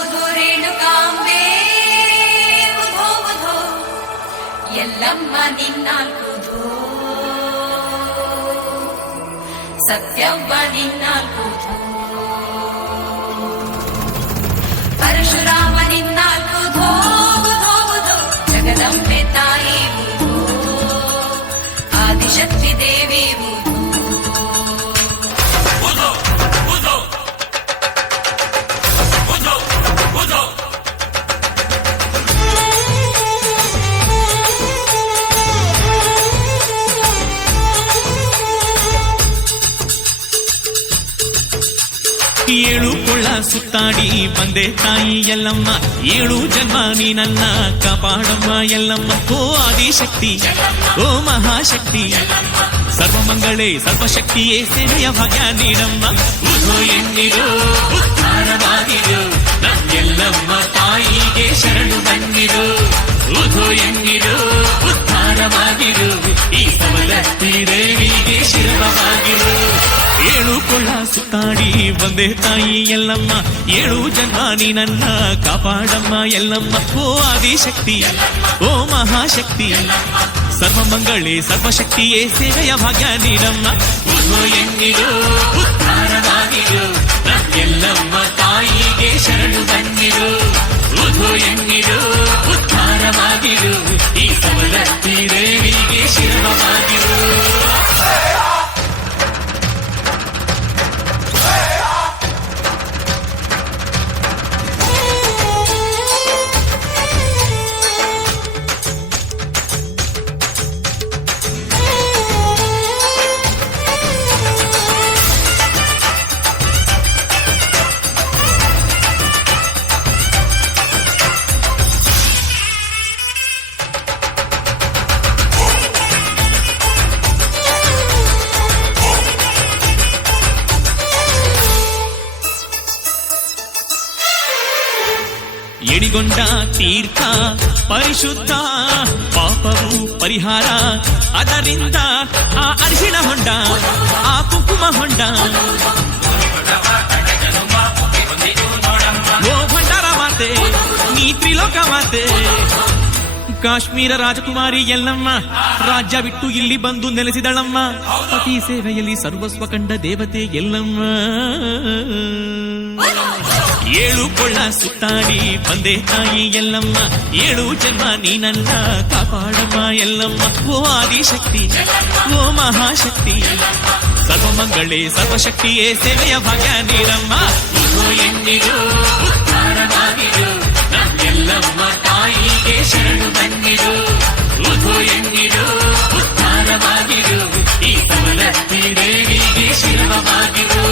ಉಧೋ ರೇಣುಕಾಂಬೆ ಉಧೋ ಉಧೋ ಎಲ್ಲಮ್ಮ ನಿನ್ನಾಲ್ಕುಧೋ ಸತ್ಯವ್ವ ನಿನ್ನಾಲ್ಕುಧೋ ಪರಶುರಾಮ ನಿನ್ನಾಲ್ಕುಧೋ ಉಧೋ ಉಧೋ ಜಗದಂಬೆ ತಾಯಿ ಉಧೋ ಆದಿಶಕ್ತಿ ದೇವಿ ಏಳು ಕೊಳ್ಳ ಸುತ್ತಾಡಿ ಬಂದೆ ತಾಯಿ ಎಲ್ಲಮ್ಮ, ಏಳು ಜನ್ಮ ನೀ ನನ್ನ ಕಾಪಾಡಮ್ಮ ಎಲ್ಲಮ್ಮ. ಓ ಆದಿಶಕ್ತಿ, ಓ ಮಹಾಶಕ್ತಿ, ಸರ್ವಮಂಗಳೇ ಸರ್ವಶಕ್ತಿಯೇ ಸೇವೆಯ ಭಾಗ್ಯ ನೀಡಮ್ಮ. ಉಧೋ ಎನ್ನಿರೋ ಉದ್ಧಾರವಾಗಿರು, ನಮ್ಮೆಲ್ಲಮ್ಮ ತಾಯಿಗೆ ಶರಣು ಬನ್ನಿರು. ಉಧೋ ಎನ್ನಿರೋ ಉದ್ಧಾರವಾಗಿರು, ಈ ಸವಲತ್ತಿ ದೇವಿಗೆ ಶಿರವಾಗಿರು. ಏಳು ಕೊಳ್ಳ ಸುತ್ತಾಡಿ ಬಂದೆ ತಾಯಿ ಎಲ್ಲಮ್ಮ, ಏಳು ಜನ್ಮ ನೀ ನನ್ನ ಕಾಪಾಡಮ್ಮ ಎಲ್ಲಮ್ಮ. ಓ ಆದಿಶಕ್ತಿ, ಓ ಮಹಾಶಕ್ತಿ, ಸರ್ವಮಂಗಳೇ ಸರ್ವಶಕ್ತಿಯೇ ಸೇವೆಯ ಭಾಗ್ಯ ನೀಡಮ್ಮ. ಉಧೋ ಎನ್ನಿರು ಉದ್ಧಾರವಾಗಿರು, ನಮ್ಮೆಲ್ಲಮ್ಮ ತಾಯಿಗೆ ಶರಣು ಬನ್ನಿರು. ಉಧೋ ಎನ್ನಿರು ಉದ್ಧಾರವಾಗಿರು, ಈ ಸವಲತ್ತಿ ದೇವಿಗೆ ಶಿರವಾಗಿರು. ಎಣಿಗೊಂಡ ತೀರ್ಥ ಪರಿಶುದ್ಧ, ಪಾಪವು ಪರಿಹಾರ ಅದರಿಂದ. ಆ ಅರಿಶಿಣ ಹೊಂಡ, ಆ ಕುಂಕುಮ ಹೊಂಡ, ಓ ಭಂಡಾರ ಮಾತೆ ನೀ ತ್ರಿಲೋಕ ಮಾತೆ. ಕಾಶ್ಮೀರ ರಾಜಕುಮಾರಿ ಎಲ್ಲಮ್ಮ ರಾಜ್ಯ ಬಿಟ್ಟು ಇಲ್ಲಿ ಬಂದು ನೆಲೆಸಿದಳಮ್ಮ. ಪತಿ ಸೇವೆಯಲ್ಲಿ ಸರ್ವಸ್ವ ಕಂಡ ದೇವತೆ ಎಲ್ಲಮ್ಮ. ಏಳು ಕೊಳ್ಳ ಸುತ್ತಾಡಿ ಬಂದೆ ತಾಯಿ ಎಲ್ಲಮ್ಮ, ಏಳು ಜನ್ಮ ನೀ ನನ್ನ ಕಾಪಾಡಮ್ಮ ಎಲ್ಲಮ್ಮ. ಓ ಆದಿಶಕ್ತಿ, ಓ ಮಹಾಶಕ್ತಿ, ಸರ್ವಮಂಗಳೇ ಸರ್ವಶಕ್ತಿಯೇ ಸೇವೆಯ ಭಾಗ್ಯ ನೀಡಮ್ಮ. ಉಧೋ ಎನ್ನಿರು ಉದ್ಧಾರವಾಗಿರು, ನಮ್ಮೆಲ್ಲಮ್ಮ ತಾಯಿಗೆ ಶರಣು ಬನ್ನಿರು. ಉಧೋ ಎನ್ನಿರು ಉದ್ಧಾರವಾಗಿರು, ಈ ಸವಲತ್ತಿ ದೇವಿಗೆ ಶಿರವಾಗಿರು.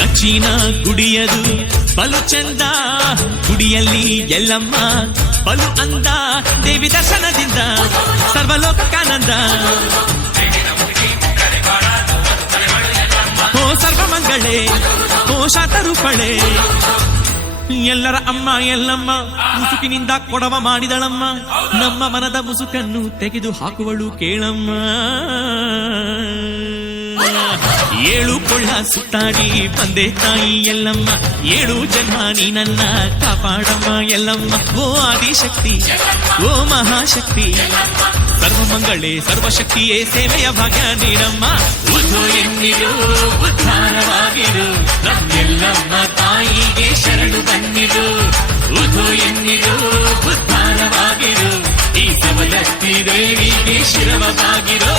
ದಕ್ಷಿಣ ಗುಡಿಯದು ಬಲು ಚಂದ, ಗುಡಿಯಲ್ಲಿ ಎಲ್ಲಮ್ಮ ಬಲು ಅಂದ. ದೇವಿ ದರ್ಶನದಿಂದ ಸರ್ವಲೋಕಕ್ಕಾನಂದ. ಓ ಸರ್ವಮಂಗಳೇ, ಓ ಶಾಂತರೂಪಳೆ, ಎಲ್ಲರ ಅಮ್ಮ ಎಲ್ಲಮ್ಮ ಮುಸುಕಿನಿಂದ ಕೊಡವ ಮಾಡಿದಳಮ್ಮ. ನಮ್ಮ ಮನದ ಮುಸುಕನ್ನು ತೆಗೆದು ಹಾಕುವಳು ಕೇಳಮ್ಮ. ಏಳು ಕೊಳ್ಳ ಸುತ್ತಾಡಿ ಬಂದೆ ತಾಯಿ ಎಲ್ಲಮ್ಮ, ಏಳು ಜನ್ಮ ನೀ ನನ್ನ ಕಾಪಾಡಮ್ಮ ಎಲ್ಲಮ್ಮ. ಓ ಆದಿಶಕ್ತಿ, ಓ ಮಹಾಶಕ್ತಿ, ಸರ್ವಮಂಗಳೇ ಸರ್ವಶಕ್ತಿಯೇ ಸೇವೆಯ ಭಾಗ್ಯ ನೀಡಮ್ಮ. ಉಧೋ ಎನ್ನಿರು ಉದ್ಧಾರವಾಗಿರು, ನಮ್ಮೆಲ್ಲಮ್ಮ ತಾಯಿಗೆ ಶರಣು ಬನ್ನಿರು. ಉಧೋ ಎನ್ನಿರು ಉದ್ಧಾರವಾಗಿರು, ಈ ಸವಲತ್ತಿ ದೇವಿಗೆ ಶಿರವಾಗಿರೋ.